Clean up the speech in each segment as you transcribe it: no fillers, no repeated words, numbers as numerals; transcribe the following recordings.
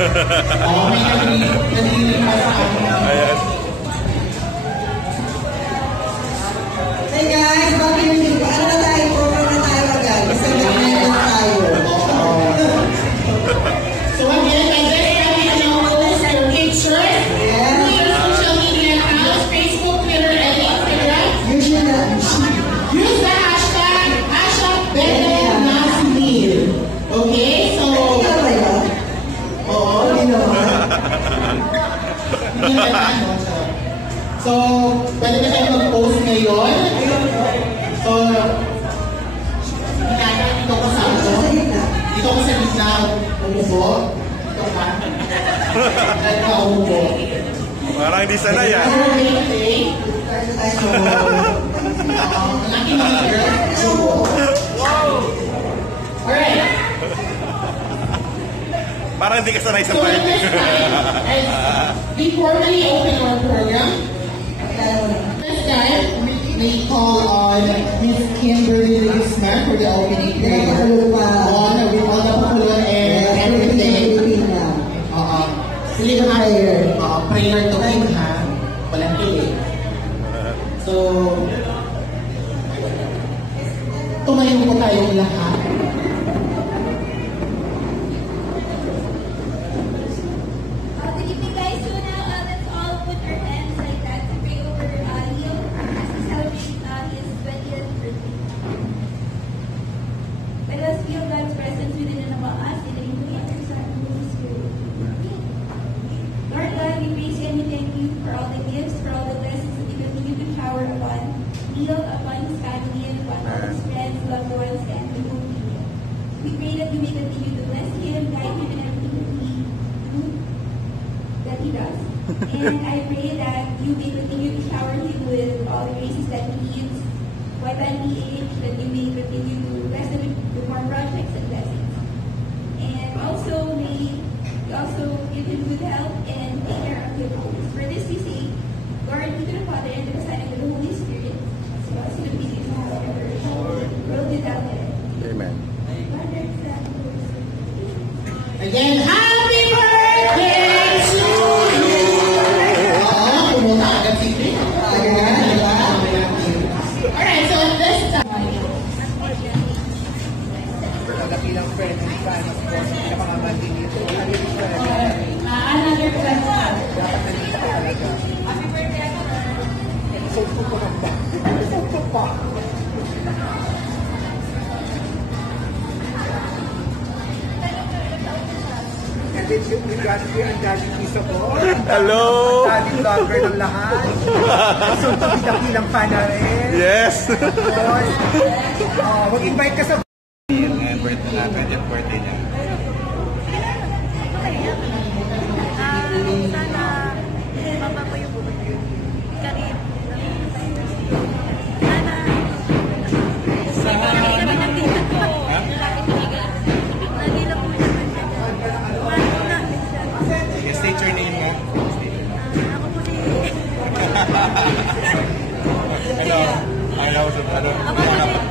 Oh, may naging pa sa ano. Ayan. Hey guys, bakit hindi ba? Ano na tayo? Program na tayo agad. Kasi nag-meet na tayo. So again, I just have you announced your pictures. Your social media accounts, Facebook, Twitter, and Instagram. Use the hashtag #BeteNasNeil. Okay, so... Oo, hindi naman. Hindi naman, no? So, pwede na tayo mag-post ngayon. So, dito ko sa ano? Dito ko sa gitna, umubo. Dito ka. Dito ka umubo. Parang hindi sanay ah. So, malaki mga girl. Alright. Parang hindi ka sanay sa So, party. this time, we formally open our program. This time, we call on Miss Kimberly Guzman for the opening prayer. On with all the pakulon and everything. Prayer to Him, ha? Walang pili. So, tumayo po tayong lahat. And I pray that you may continue to shower him with all the graces that he needs, vitality age, that you may continue to bless him with more projects and blessings. And also may you also give him good health and take care of him always. For this we say, glory be to the Father and to the Son and to the Holy Spirit, as well as to the beginning and now and ever, world without end. Amen. Again, happy birthday to you! Alright, so this time. Bilang friend and fan, of course, sa mga manding dito. Another question. Dapat nandito ka talaga. Happy birthday, Episode ko pa ba? Episode ko pa. And then we got here ang Daddy Isabel. Hello! Ang Daddy vlogger ng lahat. So, dakilang fan na rin. Yes! Mag-invite ka sa Yung birthday na, 20th birthday niya. Sana mama po yung buhay. Karin. Sana kami nandito po. Nandito po siya. Sige, state your name mo. Ako po si... Hello.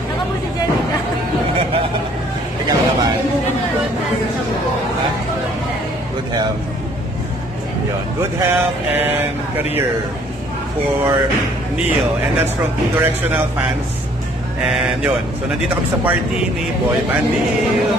Ako po si Jessica. Ikaw naman. Good health. Yun. Good health and career for Neil. And that's from Two Directional Fans. And yun. So nandito kami sa party ni Boy Band Neil.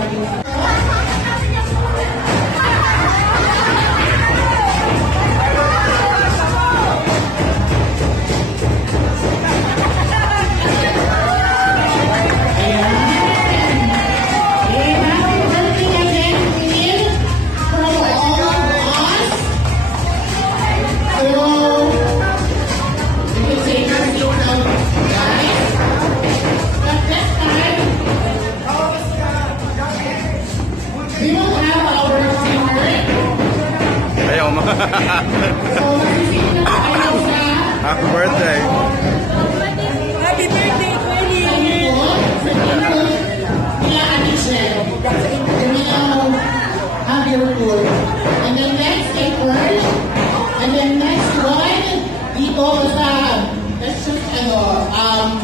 Happy birthday. Happy birthday, Kuya Have your food. And then next, take first. And then next one, dito sa, let's just,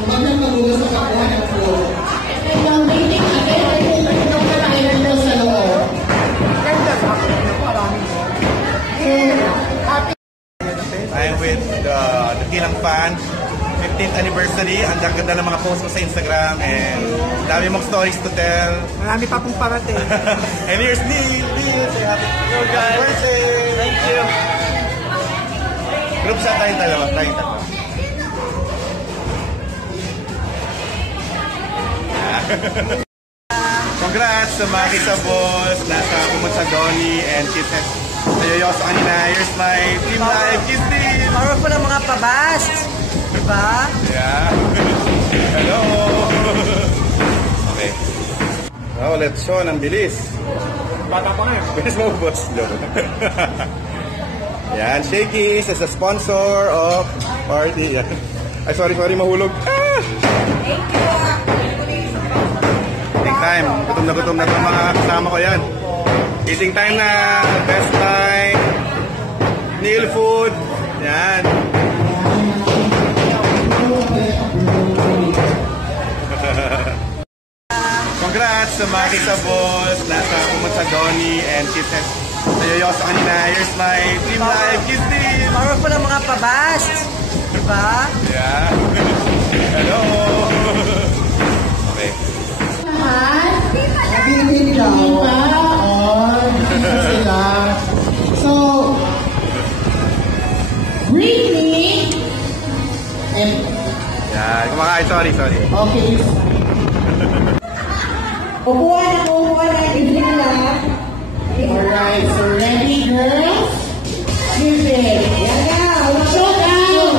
magkakagulo sa kakuha ng food. And then yung waiting, again, yung tayo dito sa loob. ganda sa akin. Maraming anniversary. Ang ganda ng mga posts mo sa Instagram and dami mong stories to tell. Marami pa pong parating. And here's Neil. Neil, say happy birthday. Thank you. Group shot tayong dalawa. Congrats sa mga kisabols nasa pumunta sa Donnie and kisses sa Yoyoso kanina. Here's my team live, Kiss Team! Powerful ang mga pabas. Diba? Yeah. Hello! Okay. Oh, let's show ng bilis. Bata pa nga. Bilis mo, boss. Yan, Shakey's is a sponsor of party. Yan. Ay, sorry, mahulog. Ah! Eating time. Gutom na itong mga kasama ko yan. Eating time na. Best time. Neil food. Yan. Congrats sa mga kisabols nasa pumunta sa Donnie and kisses sa Yoyoso kanina. Here's my team live, Kiss Team! Powerful ang mga pabas. Diba? Yeah. Hello! Okay. Hindi pa. Hindi pa sila. So, Britney and... Yan. Kumakain. Sorry. Okay. Upuan ibigay lang. Alright, so ready, girls? Music. Showdown!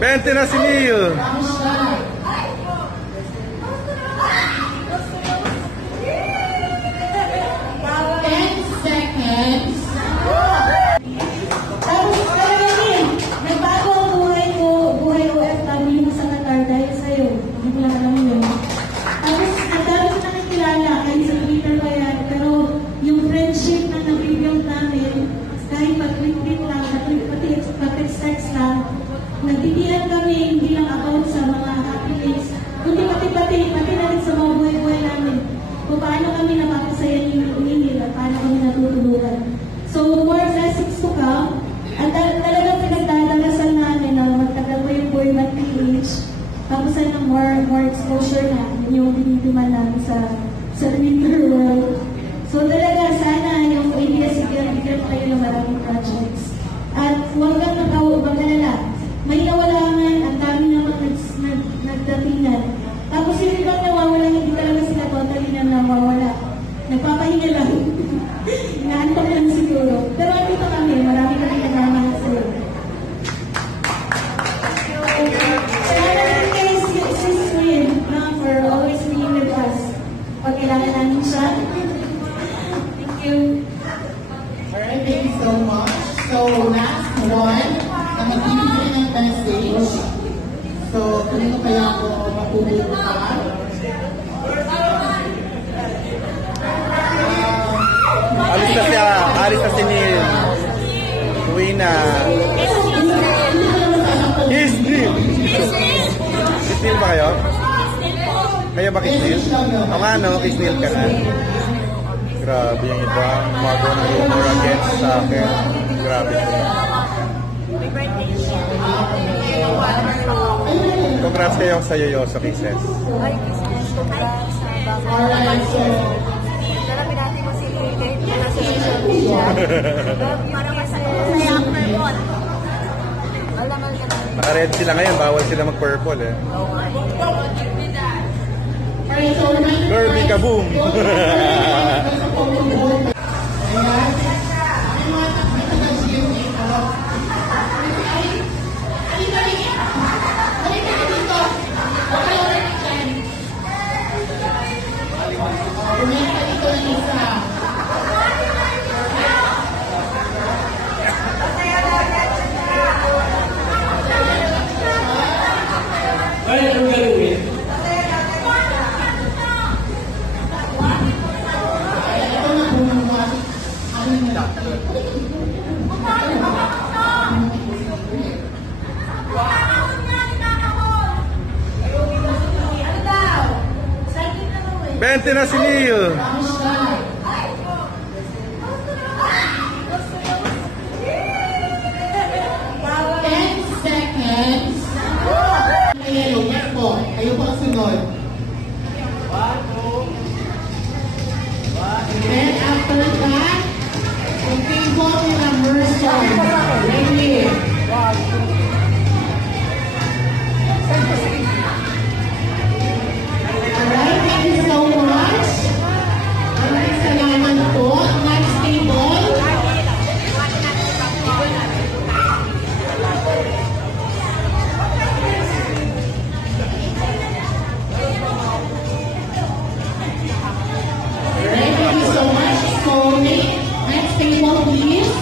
Bente na si Neil! 10 seconds. Tapos, nagbago ang buhay OFW mo sa Qatar dahil sa'yo. Hindi ko lang alam yun. Tapos, ang dami ko nakikilala, kahit sa Twitter pa yan, pero yung friendship na nag-rebuild namin, kahit pag-tweet lang, pag-text lang, nagtitiyan kami, hindi lang about sa mga happenings, kundi pati na rin sa mga buhay-buhay namin. Kung paano kami napapasaya ni Neil at paano kami natutulungan. So, more blessings to come. At talagang pinagdadalasan namin na magtagal ko yung Boy Band PH. Tapos na more exposure na yung dinidiman namin sa winter world. So talaga, sana yung ABS-CBN bigyan kayo ng maraming projects. At huwag kang mag-alala. May nawalangan, ang dami naman nagdatingan. Tapos yung ibang nawawala, hindi talaga sila totally na nawawala. Nagpapahinga lang. Inaantok lang siguro. Pero dito kami, marami kami nagmamahal sa'yo. Sana rin kay Sis Queen for always being with us. Pag kailangan namin siya. Thank you. Alright, thank you so much. So, last one, na magbibigay ng message. So, kanino kaya ako mapupunta? Alis na si Neil. Uwi na. Kiss Neil! Kiss Neil ba kayo? Kayo ba Kiss Neil? O nga no, Kiss Neil ka na. Grabe yung iba. Magawa ng rumor against sa akin. Grabe ko. Congrats kayo sa Yoyoso Kisses. Ay, Kisses. Congrats. Alright, so, Lalapin natin mo si Kate na sa social media. Para masaya ang purple. Alamal ka namin. Naka-red sila ngayon. Bawal sila mag-purple eh. alright, so reminder Kirby kaboom! Ayan. 20 na si Neil. 10 seconds. Ayun, yes po. Kayo po ang sunod. And after that, yung table ni Emerson. Ready? Alright, thank you so much. Maraming salamat po. Next table. Alright, thank you so much. So, next table please.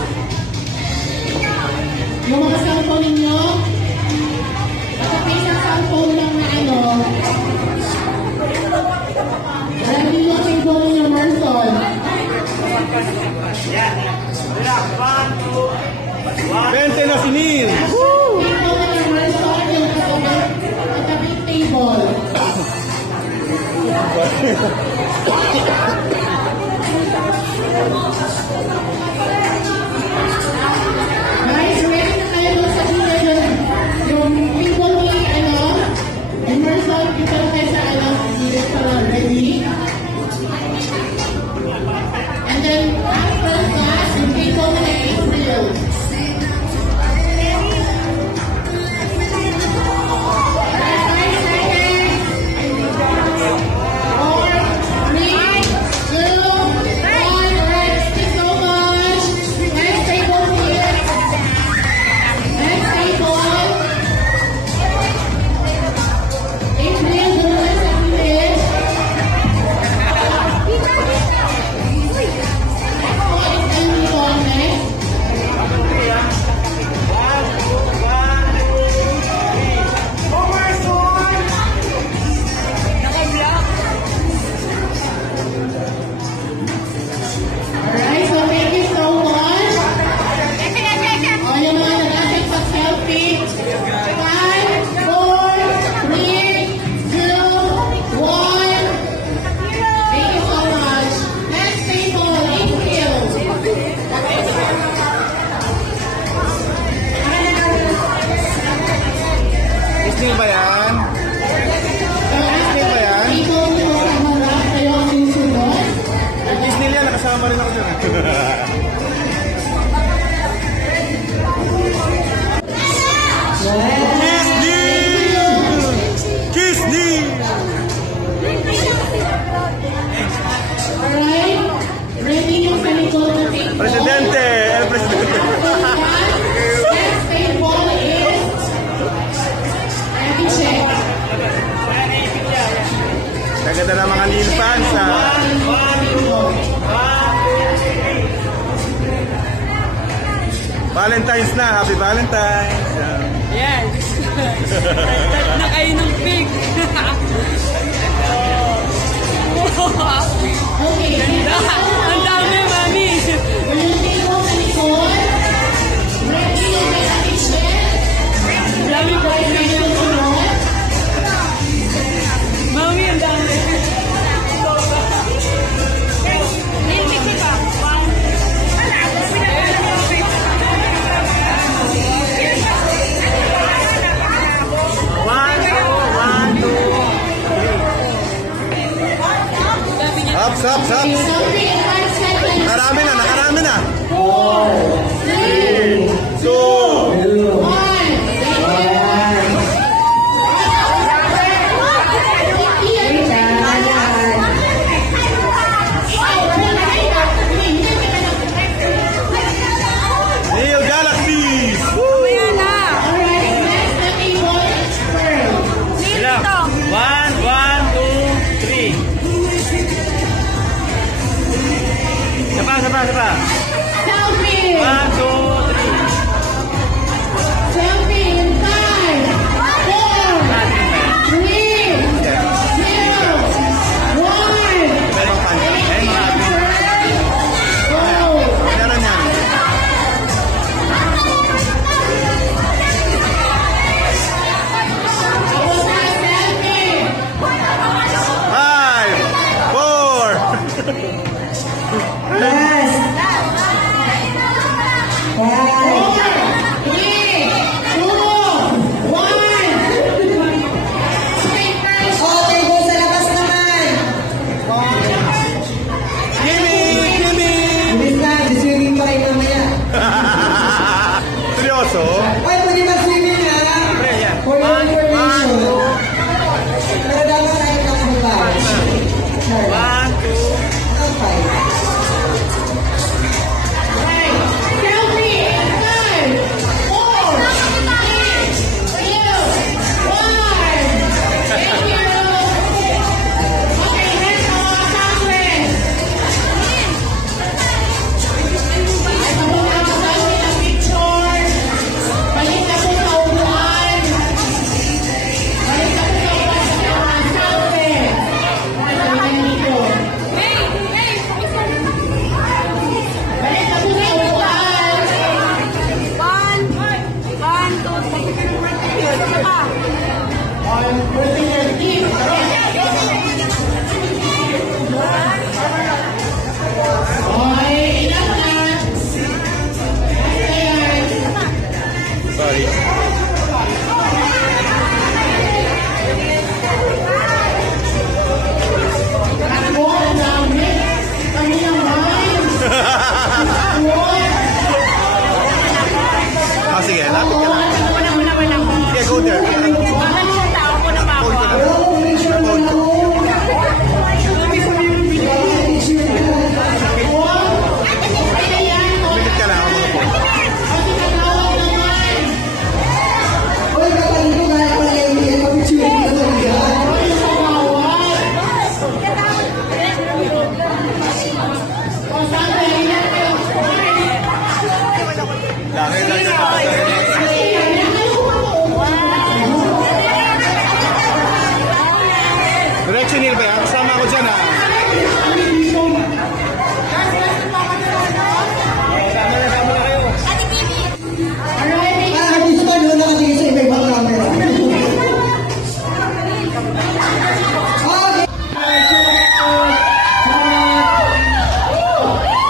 Yung mga cellphone ninyo, nakapay sa cellphone lang na ano. Ready yung table ninyo, Emerson. 20 na si Neil. Table ni Emerson, yung katabing table. Guys, ready na tayo doon sa table. Yung table ni, Emerson, dito na tayo sa, ready? And then, after that, yung table ni April. Disney ba yan? Disney ba yan? Disney yan, nakasama rin ako dyan. Disney! Alright, ready yung sa likod na table. Presidente! El Presidente! Next table is ready check. Kaganda ng mga Neil fans ha. Valentine's na, happy Valentine's. Yes. Start na kayo ng pig. Okay, Ang dami, mami. yung table sa likod. Ready yung ready check. Ang dami po. Mami, ang dami. Ups, ups, ups. Something in 5 seconds. sige. Lapit ka lang. Okay, go there. Minute ka lang. Oy, kapag ito nga ako nag-iiyak, opportunity na talaga. Diretso Neil ba yan? Kasama ko dyan ha. Artist pa no, nakatingin sa iba-ibang camera.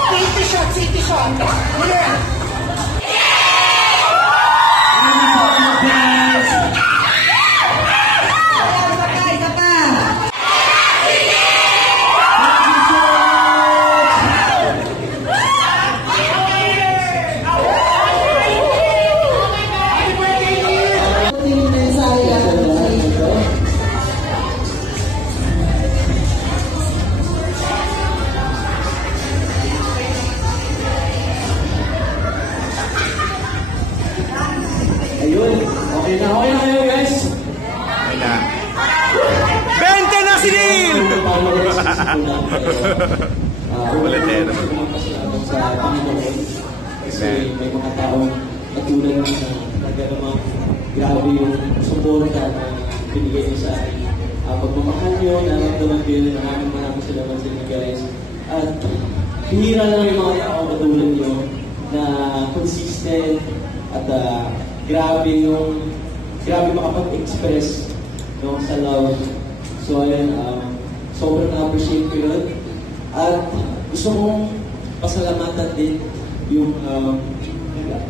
Safety shot. Isa pa. Tingin na yung sayang. Ayun. Okay na kayo guys. Ayan na. 20 na si Neil! Ulatero. Sa Panginoon. Kasi may mga taong katulad na gano'ng grabe yung suporta na binigay niyo sa akin. Pagmamahal niyo, naramdaman ko yun. Maraming salamat sa inyo guys. At hihira lang yung mga tao katulad niyo na consistent at grabe makapag-express no, sa love. So ayun, sobrang na-appreciate ko yun. At gusto kong pasalamatan din yung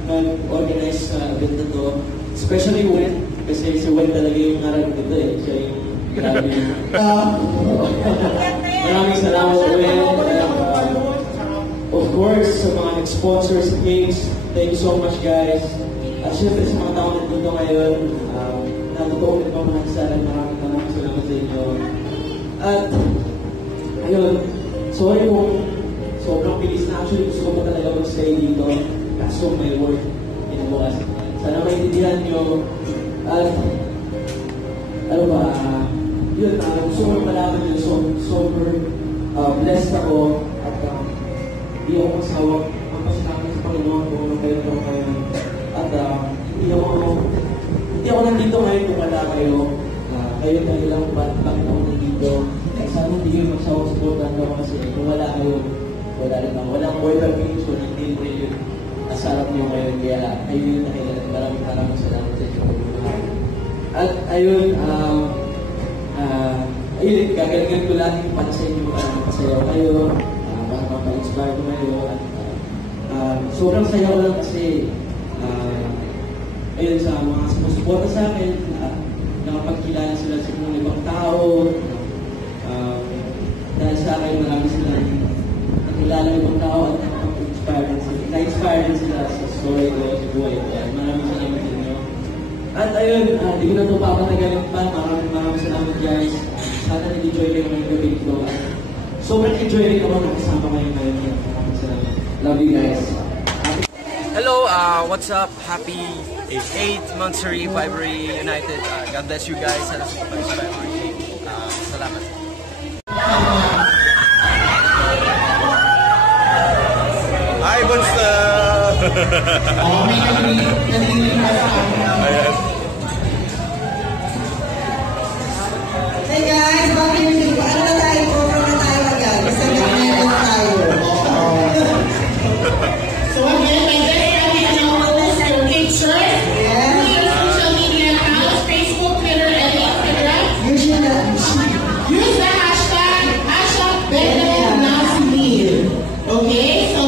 nag-organize sa event na to. Especially Wen, kasi si Wen talaga yung narating dito eh. Siya yung grabe. Maraming salamat Wen. Of course, sa mga nag-sponsor sa Kings, thank you so much guys. At syempre sa mga tao nandito ngayon, natutuwa ko mga kasalan, maraming salamat sa inyo. At, ayun, sorry kung sobrang bilis na. Actually, gusto ko talaga mag-stay dito. Kaso may work inabukas. Sana maintindihan nyo. At, ano ba, yun, gusto ko malaman yun. Super blessed ako. At, hindi ako masawag. Magpasalamat sa Panginoon kung ano kayo ito ngayon. At hindi ako nandito ngayon kung wala kayo. Kayo tayo lang bakit ako nandito. Sana hindi kayo magsawang supportan ako kasi kung wala kayo, wala rin ako. Walang boyfriend games ko, hindi rin yung asarap niyo ngayon. Kaya ayun yung nakikilan. Maraming salamat sa inyo. At ayun, gagalingan ko lang yung para sa inyo para mapasayaw kayo, para mapa-inspire ko kayo. At sobrang sayaw lang kasi ayun sa mga sumusuporta sa akin, nakapagkilala sila sa mga ibang tao. Dahil sa akin, marami sila nakilala ng ibang tao at na-inspire din sila sa story ko, sa buhay ko. Maraming salamat sa inyo. At ayun, di ko na ito papatagalin pa. Maraming salamat guys. Sana nag-enjoy kayo ng gabi ko. Sobrang enjoy rin ako nakasama kayo ngayon. Maraming salamat. Love you guys. Hello, what's up? Happy 8th Monthsary Vibery United. God bless you guys. Sana sa Vibery. Salamat. Hi, Bunsta! Ayan. Hey guys, bakit hindi ko? Ano na tayo? Program na tayo agad. Basta mag-meron tayo. So again, my best friend is now post your pictures. Your social media accounts, Facebook, Twitter, and Instagram. Use the hashtag #BetterNasMeal. Okay, so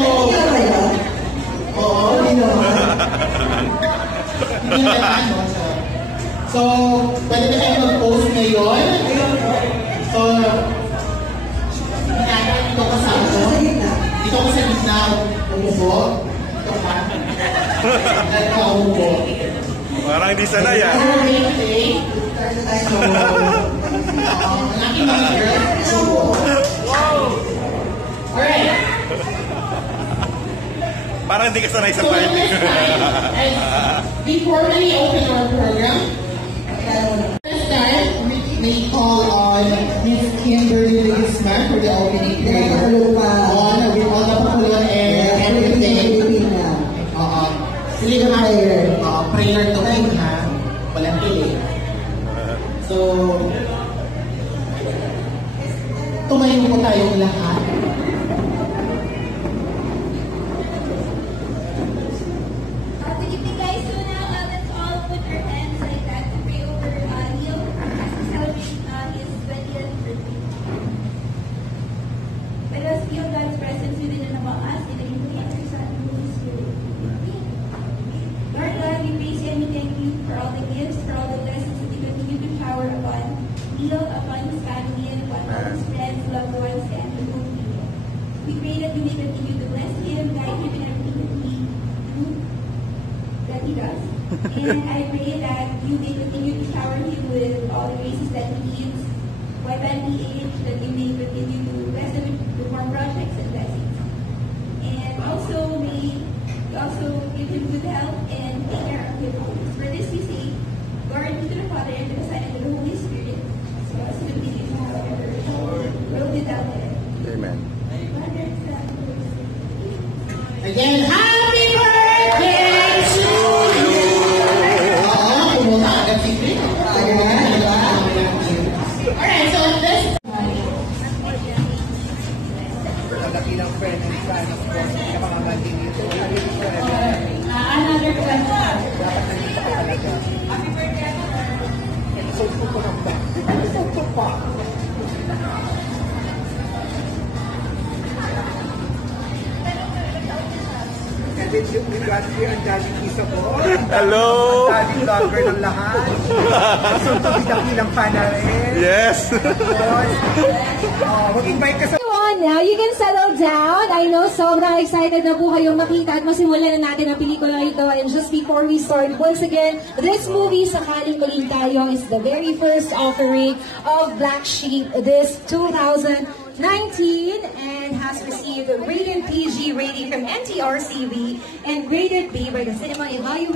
so pwede na tayo mag-post ngayon. So dito ko sa dito ko sa gitna umupo. Ito ka. Ito ka umupo. Parang hindi sanay ah. Alright. Parang hindi ka sanay sa party. Before we open our program, this time we call on Miss Kimberly Legisman for the opening prayer. With all the Pakulon and everything. Sili ka prayer. Prayer to him, ha? Walang pili. So, tumayo po tayong lahat. Good evening, guys. So now, let's all put our hands like that to pray over Neil as he celebrates his 20th birthday. Let us feel God's presence within and among us in the name of the Son and Holy Spirit. Lord God, we praise you and we thank you for all the gifts, for all the blessings that you continue to shower upon Neil, upon his family, and upon all his friends, loved ones, and the whole people. We pray that you may continue to bless him, guide him in everything that he does. And I pray that you may continue to shower him with all the graces that he needs, wipe and age, that you may continue to bless him with more projects and blessings. And also may you also give him good health and take care of him always. For this we say, glory be to the Father, and to the Son, and to the Holy Spirit, so as to be in forever, world without end. Amen. Again, happy birthday to you! Alright, so this Dakilang friend and fan of course, sa mga banding nito. another question. Happy birthday! Episode 2 ko na ba? Episode 2 pa! And then we got here ang Daddy Kisa po. Hello! Ang Daddy vlogger ng lahat. So, ito dakilang fan na rin. Yes! Mag-invite ka sa Now, you can settle down. I know, sobrang excited na po kayong makita at masimulan na natin ang pelikula ito. And just before we start, once again, this movie, Sakaling Muling Tayo, is the very first offering of Black Sheep this 2019 and has received rated PG rating from NTRCB and rated B by the Cinema Evaluation